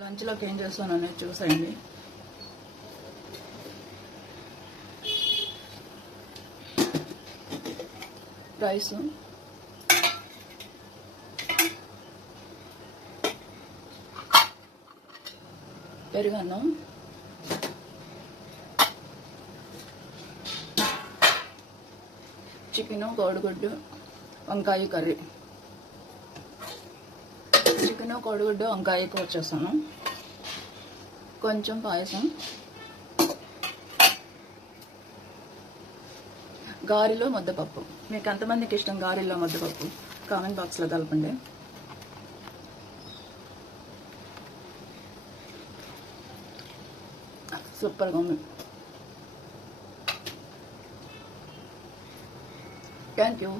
లంచ్లోకి ఏం చేస్తాను అనేది చూసేయండి. రైస్, పెరుగన్నం, చికెను, కోడిగుడ్డు, వంకాయ కర్రీ. చికెను, కోడిగుడ్డు, వంకాయ కూర చేస్తాను. కొంచెం పాయసం, గారెలో ముద్దపప్పు. మీకు ఎంతమందికి ఇష్టం గారెలో ముద్దపప్పు? కామెంట్ బాక్స్లో కలపండి. సూపర్గా ఉంది. Thank you.